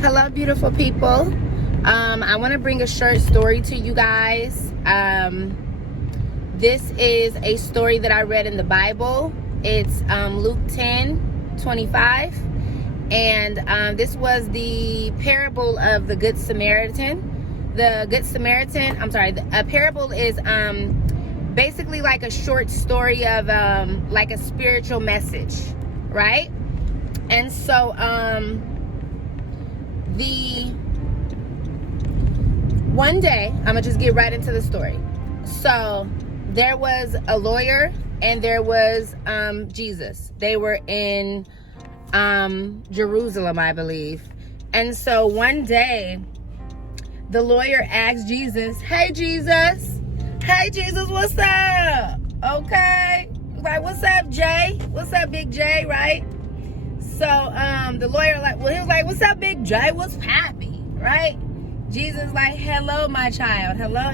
Hello, beautiful people. I want to bring a short story to you guys. This is a story that I read in the Bible. It's Luke 10:25, and this was the parable of the Good Samaritan. A parable is basically like a short story of like a spiritual message, right? And so one day, I'm gonna just get right into the story. So there was a lawyer and there was Jesus. They were in Jerusalem, I believe. And so one day the lawyer asked Jesus, hey Jesus, what's up? Okay, like, what's up, Jay? What's up, Big J, right? So the lawyer he was like, what's up, Big J? What's happy, right? Jesus like, hello, my child. Hello,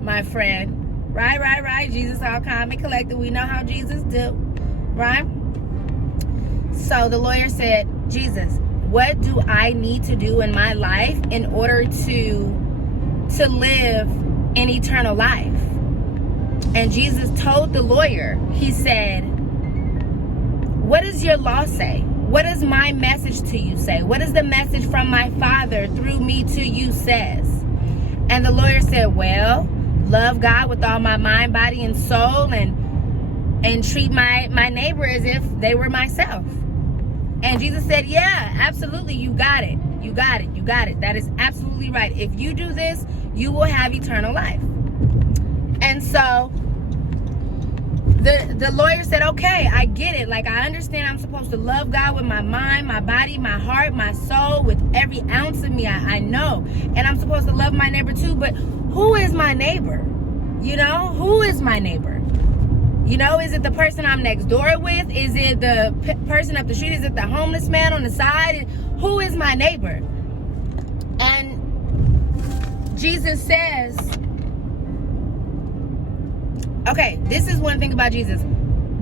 my friend. Right. Jesus all calm and collected. We know how Jesus do, right? So the lawyer said, Jesus, what do I need to do in my life in order to live an eternal life? And Jesus told the lawyer, he said, what does your law say? What does my message to you say? What does the message from my Father through me to you says? And the lawyer said, well, love God with all my mind, body, and soul, and treat my neighbor as if they were myself. And Jesus said, yeah, absolutely, you got it. That is absolutely right. If you do this, you will have eternal life. And so the lawyer said, okay, I get it. Like, I understand I'm supposed to love God with my mind, my body, my heart, my soul, with every ounce of me. I know. And I'm supposed to love my neighbor too. But who is my neighbor? You know, who is my neighbor? You know, is it the person I'm next door with? Is it the person up the street? Is it the homeless man on the side? Who is my neighbor? And Jesus says, okay, this is one thing about Jesus.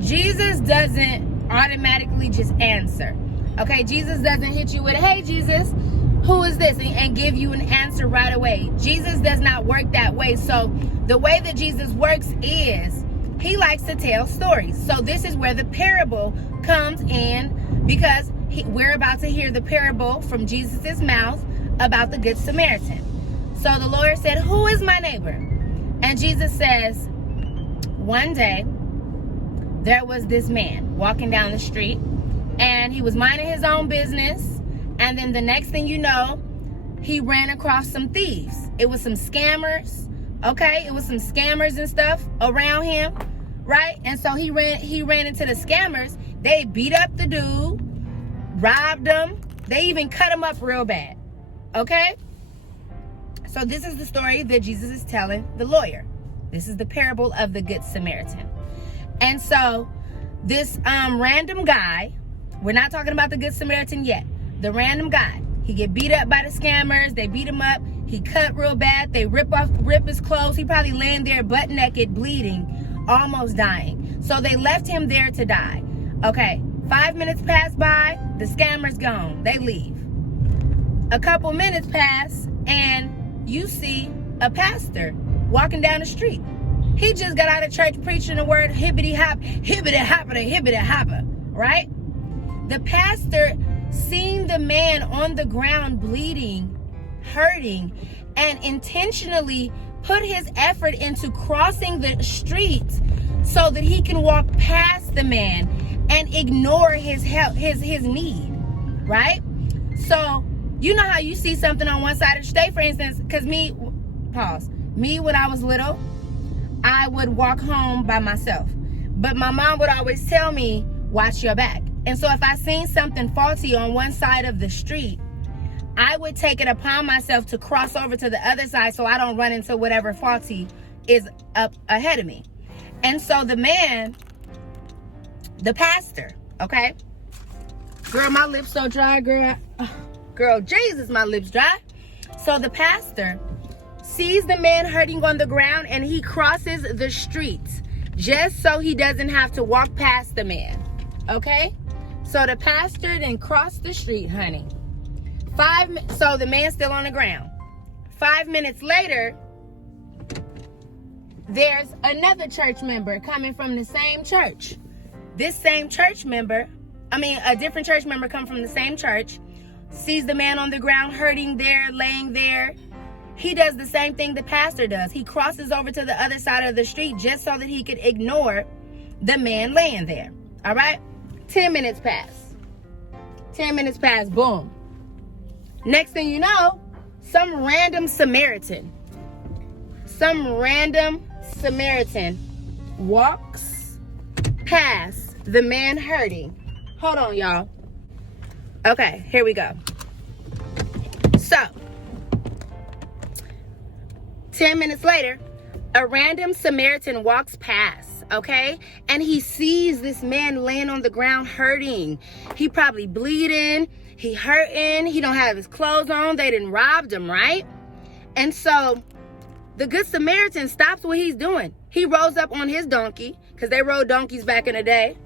Jesus doesn't automatically just answer. Okay, Jesus doesn't hit you with, hey, Jesus, who is this? And give you an answer right away. Jesus does not work that way. So the way that Jesus works is he likes to tell stories. So this is where the parable comes in, because we're about to hear the parable from Jesus's mouth about the Good Samaritan. So the lawyer said, who is my neighbor? And Jesus says, one day, there was this man walking down the street, and he was minding his own business. And then the next thing you know, he ran across some thieves. It was some scammers, okay? It was some scammers and stuff around him, right? And so he ran into the scammers. They beat up the dude, robbed him. They even cut him up real bad, okay? So this is the story that Jesus is telling the lawyer. This is the parable of the Good Samaritan. And so this random guy, we're not talking about the Good Samaritan yet. The random guy, he get beat up by the scammers. They beat him up. He cut real bad. They rip his clothes. He probably laying there butt naked, bleeding, almost dying. So they left him there to die. Okay, 5 minutes pass by. The scammer's gone. They leave. A couple minutes pass, and you see a pastor walking down the street. He just got out of church preaching the word hibbity hop, hibbity hopper, right? The pastor seen the man on the ground bleeding, hurting, and intentionally put his effort into crossing the street so that he can walk past the man and ignore his help, his need, right? So you know how you see something on one side of the street, for instance, because me, when I was little, I would walk home by myself. But my mom would always tell me, watch your back. And so if I seen something faulty on one side of the street, I would take it upon myself to cross over to the other side so I don't run into whatever faulty is up ahead of me. And so the man, the pastor, okay? Girl, my lips so dry, girl. Girl, Jesus, my lips dry. So the pastor sees the man hurting on the ground, and he crosses the street just so he doesn't have to walk past the man. Okay? So the pastor then crossed the street, honey. So the man's still on the ground. 5 minutes later, there's another church member coming from the same church. This same church member, a different church member come from the same church, sees the man on the ground hurting there, laying there. He does the same thing the pastor does. He crosses over to the other side of the street just so that he could ignore the man laying there. All right? 10 minutes pass. 10 minutes pass, boom. Next thing you know, some random Samaritan walks past the man hurting. Hold on, y'all. Okay, here we go. So, 10 minutes later, a random Samaritan walks past, okay? And he sees this man laying on the ground hurting. He probably bleeding, he hurting, he don't have his clothes on, they done robbed him, right? And so, the Good Samaritan stops what he's doing. He rolls up on his donkey, because they rode donkeys back in the day.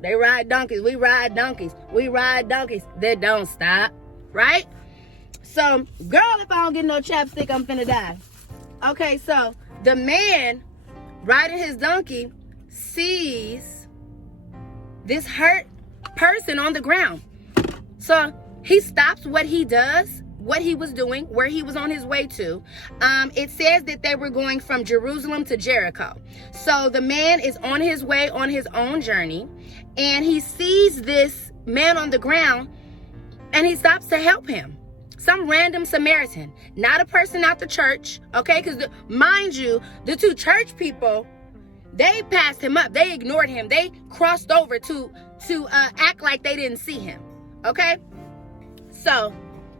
They ride donkeys. We ride donkeys. We ride donkeys. They don't stop. Right? So, girl, if I don't get no chapstick, I'm finna die. Okay, so the man riding his donkey sees this hurt person on the ground. So he stops what he does, what he was doing, where he was on his way to. It says that they were going from Jerusalem to Jericho. So the man is on his way on his own journey, and he sees this man on the ground, and he stops to help him. Some random Samaritan, not a person out the church, okay? Because mind you, the two church people, they passed him up. They ignored him. They crossed over to act like they didn't see him, okay? So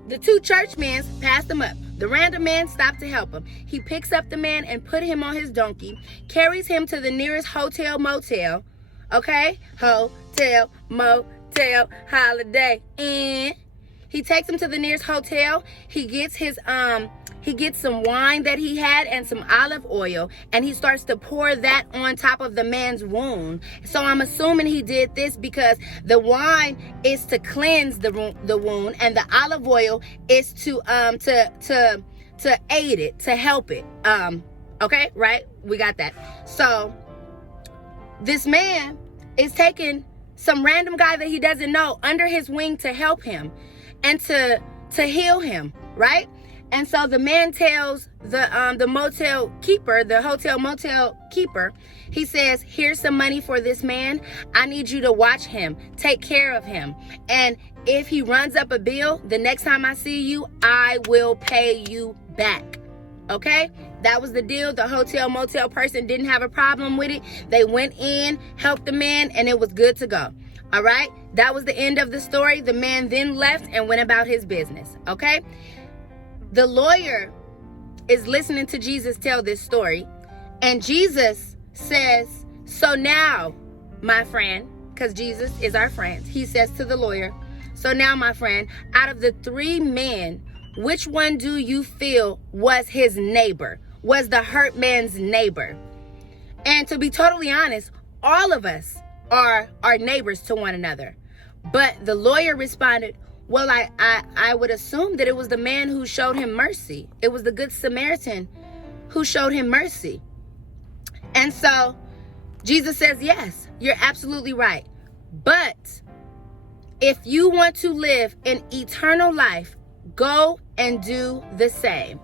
the two churchmen passed him up. The random man stopped to help him. He picks up the man and put him on his donkey, carries him to the nearest hotel, motel, okay? Hotel, motel, holiday inn. He takes him to the nearest hotel. He gets some wine that he had and some olive oil, and he starts to pour that on top of the man's wound. So I'm assuming he did this because the wine is to cleanse the wound, and the olive oil is to aid it, to help it. Okay, right? We got that. So this man is taking some random guy that he doesn't know under his wing to help him and to heal him, right? And so the man tells the motel keeper, the hotel motel keeper, he says, here's some money for this man. I need you to watch him, take care of him. And if he runs up a bill, the next time I see you, I will pay you back. Okay? That was the deal. The hotel motel person didn't have a problem with it. They went in, helped the man, and it was good to go. All right? That was the end of the story. The man then left and went about his business. Okay? The lawyer is listening to Jesus tell this story, and Jesus says, so now, my friend, because Jesus is our friend, he says to the lawyer, so now, my friend, out of the 3 men, which one do you feel was his neighbor, was the hurt man's neighbor? And to be totally honest, all of us are neighbors to one another. But the lawyer responded, well, I would assume that it was the man who showed him mercy. It was the Good Samaritan who showed him mercy. And so Jesus says, yes, you're absolutely right. But if you want to live an eternal life, go and do the same.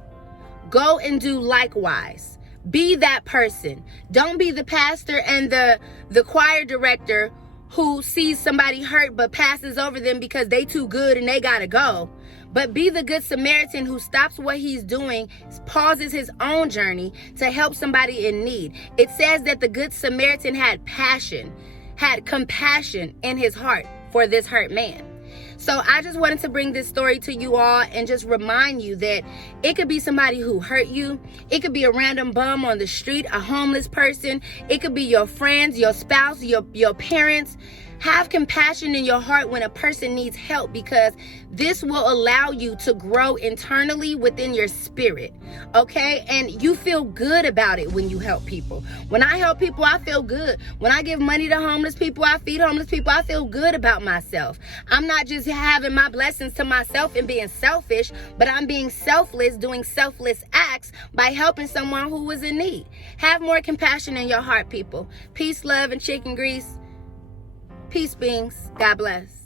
Go and do likewise. Be that person. Don't be the pastor and the choir director who sees somebody hurt but passes over them because they too good and they gotta go. But be the Good Samaritan who stops what he's doing, pauses his own journey to help somebody in need. It says that the Good Samaritan had compassion in his heart for this hurt man. So I just wanted to bring this story to you all and just remind you that it could be somebody who hurt you. It could be a random bum on the street, a homeless person. It could be your friends, your spouse, your parents. Have compassion in your heart when a person needs help, because this will allow you to grow internally within your spirit, okay? And you feel good about it when you help people. When I help people, I feel good. When I give money to homeless people, I feed homeless people, I feel good about myself. I'm not just having my blessings to myself and being selfish, but I'm being selfless, doing selfless acts by helping someone who is in need. Have more compassion in your heart, people. Peace, love, and chicken grease. Peace, beings. God bless.